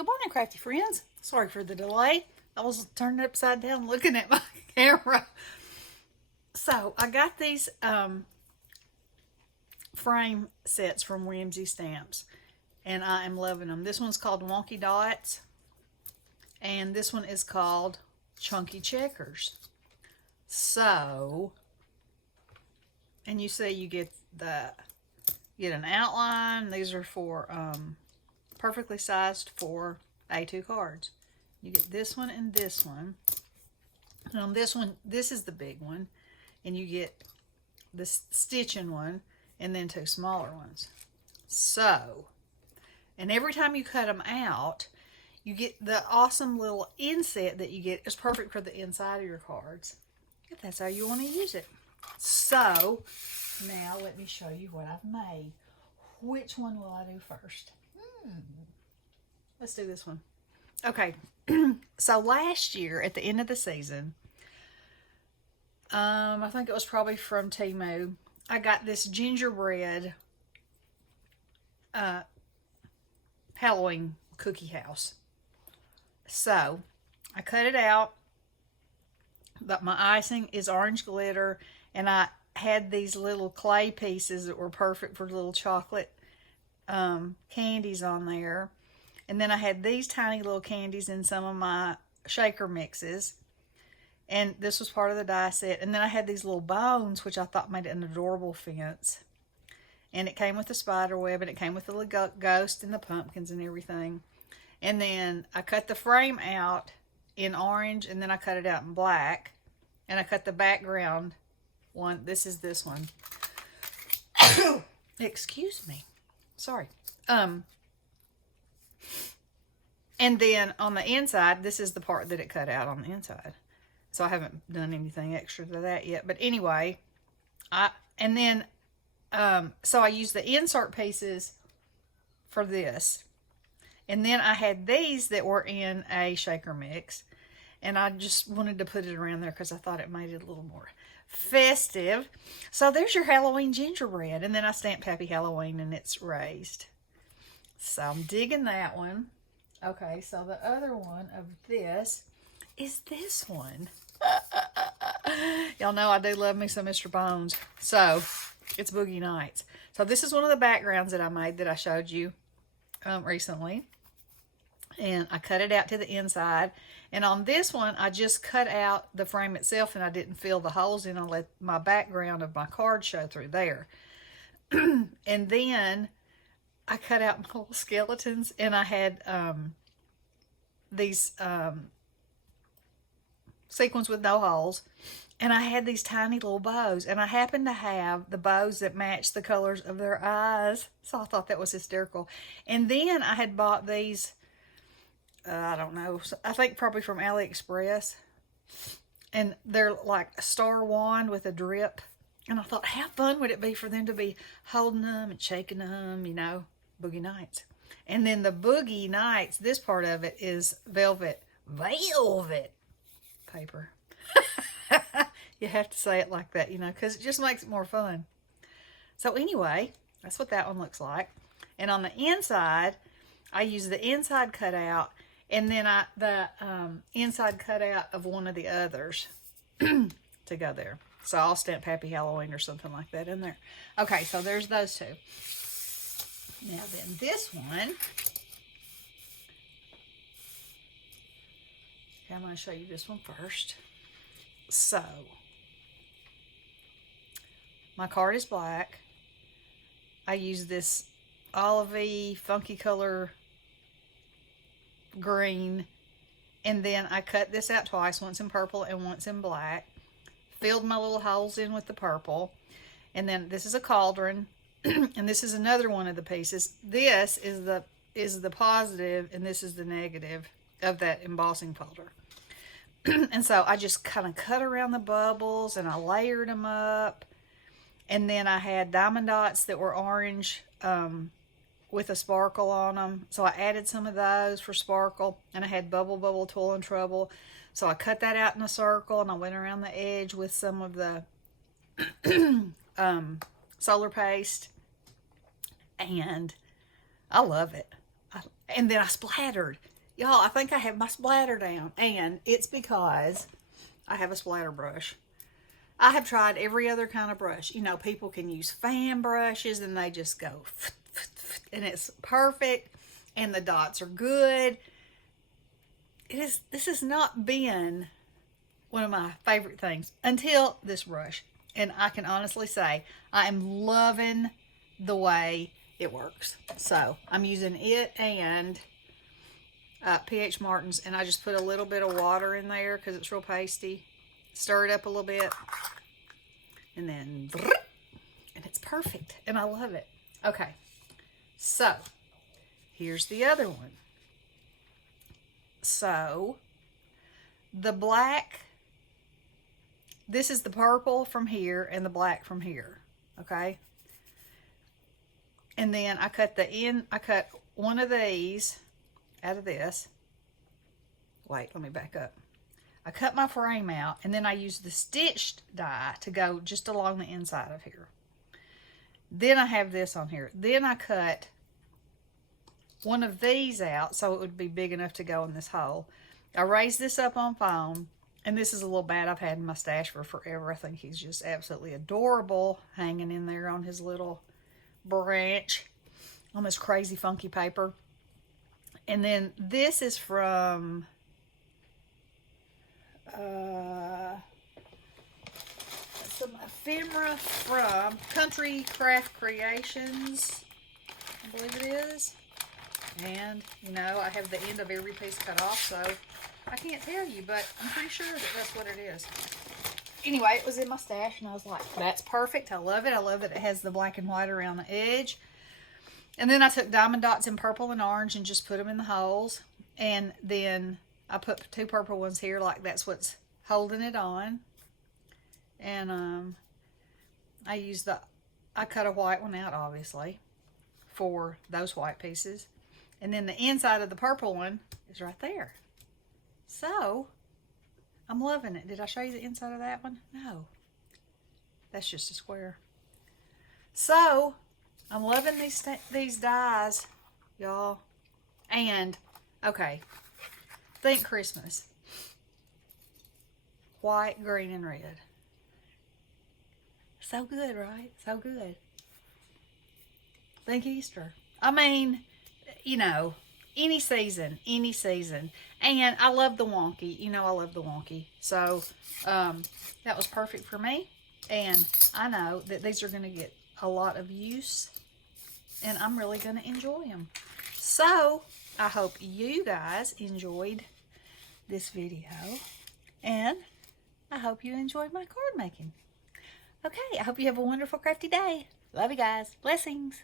Good morning, Crafty Friends. Sorry for the delay. I was turned upside down looking at my camera. So, I got these frame sets from Whimsy Stamps, and I am loving them. This one's called Wonky Dots, and this one is called Chunky Checkers. So, and you see you get an outline. These are for perfectly sized for A2 cards. You get this one and this one. And on this one, this is the big one. And you get this stitching one and then two smaller ones. So, and every time you cut them out, you get the awesome little inset that you get. It's perfect for the inside of your cards, if that's how you want to use it. So, now let me show you what I've made. Which one will I do first? Let's do this one. Okay, so last year at the end of the season, I think it was probably from Temu, I got this gingerbread Halloween cookie house. So I cut it out, but my icing is orange glitter, and I had these little clay pieces that were perfect for little chocolate candies on there. And then I had these tiny little candies in some of my shaker mixes. And this was part of the die set. And then I had these little bones, which I thought made an adorable fence. And it came with the spider web, and it came with the little ghost and the pumpkins and everything. And then I cut the frame out in orange, and then I cut it out in black. And I cut the background one. This is this one. Excuse me. Sorry. And then on the inside, this is the part that it cut out on the inside. So I haven't done anything extra to that yet. But anyway, so I used the insert pieces for this. And then I had these that were in a shaker mix. And I just wanted to put it around there because I thought it made it a little more festive. So there's your Halloween gingerbread. And then I stamped Happy Halloween, and it's raised. So I'm digging that one. Okay, so the other one of this is this one. Y'all know I do love me some Mr. Bones. So it's Boogie Nights. So this is one of the backgrounds that I made that I showed you recently. And I cut it out to the inside. And on this one, I just cut out the frame itself, and I didn't fill the holes in. I let my background of my card show through there. And then I cut out my little skeletons, and I had these sequins with no holes, and I had these tiny little bows, and I happened to have the bows that matched the colors of their eyes, so I thought that was hysterical. And then I had bought these, I don't know, I think probably from AliExpress, and they're like a star wand with a drip, and I thought, how fun would it be for them to be holding them and shaking them, you know, Boogie Nights. And then the Boogie Nights, this part of it is velvet paper. You have to say it like that, you know, because it just makes it more fun. So anyway, that's what that one looks like. And on the inside, I use the inside cutout, and then the inside cutout of one of the others to go there. So I'll stamp Happy Halloween or something like that in there. Okay, so there's those two. Now then, this one, I'm going to show you this one first. So, my card is black. I use this olivey, funky color green, and then I cut this out twice, once in purple and once in black. Filled my little holes in with the purple, and then this is a cauldron. And this is another one of the pieces. This is the positive, and this is the negative of that embossing folder. And so I just kind of cut around the bubbles, and I layered them up. And then I had diamond dots that were orange with a sparkle on them. So I added some of those for sparkle. And I had bubble, toil and trouble. So I cut that out in a circle, and I went around the edge with some of the solar paste, and I love it. And then I splattered. Y'all, I think I have my splatter down. And it's because I have a splatter brush. I have tried every other kind of brush. You know, people can use fan brushes and they just go, and it's perfect. And the dots are good. This has not been one of my favorite things until this brush. And I can honestly say I am loving the way it works. So I'm using it and PH Martin's, and I just put a little bit of water in there because it's real pasty. Stir it up a little bit, and then, and it's perfect, and I love it. Okay, so here's the other one. So the black, this is the purple from here and the black from here, okay? And then I cut one of these out of this. Wait, let me back up. I cut my frame out, and then I used the stitched die to go just along the inside of here. Then I have this on here. Then I cut one of these out so it would be big enough to go in this hole. I raised this up on foam, and this is a little bat I've had in my stash for forever. I think he's just absolutely adorable hanging in there on his little branch on this crazy funky paper. And then this is from some ephemera from Country Craft Creations, I believe it is. And, you know, I have the end of every piece cut off, so I can't tell you, but I'm pretty sure that that's what it is. Anyway, it was in my stash, and I was like, that's perfect. I love it. I love that it has the black and white around the edge. And then I took diamond dots in purple and orange and just put them in the holes. And then I put 2 purple ones here, like that's what's holding it on. And I cut a white one out, obviously, for those white pieces. And then the inside of the purple one is right there. So, I'm loving it. Did I show you the inside of that one? No. That's just a square. So, I'm loving these dies, y'all. And, okay, think Christmas. White, green, and red. So good, right? So good. Think Easter. I mean, you know, any season. And I love the wonky. You know I love the wonky. So, that was perfect for me. And I know that these are going to get a lot of use. And I'm really going to enjoy them. So, I hope you guys enjoyed this video. And I hope you enjoyed my card making. Okay, I hope you have a wonderful crafty day. Love you guys. Blessings.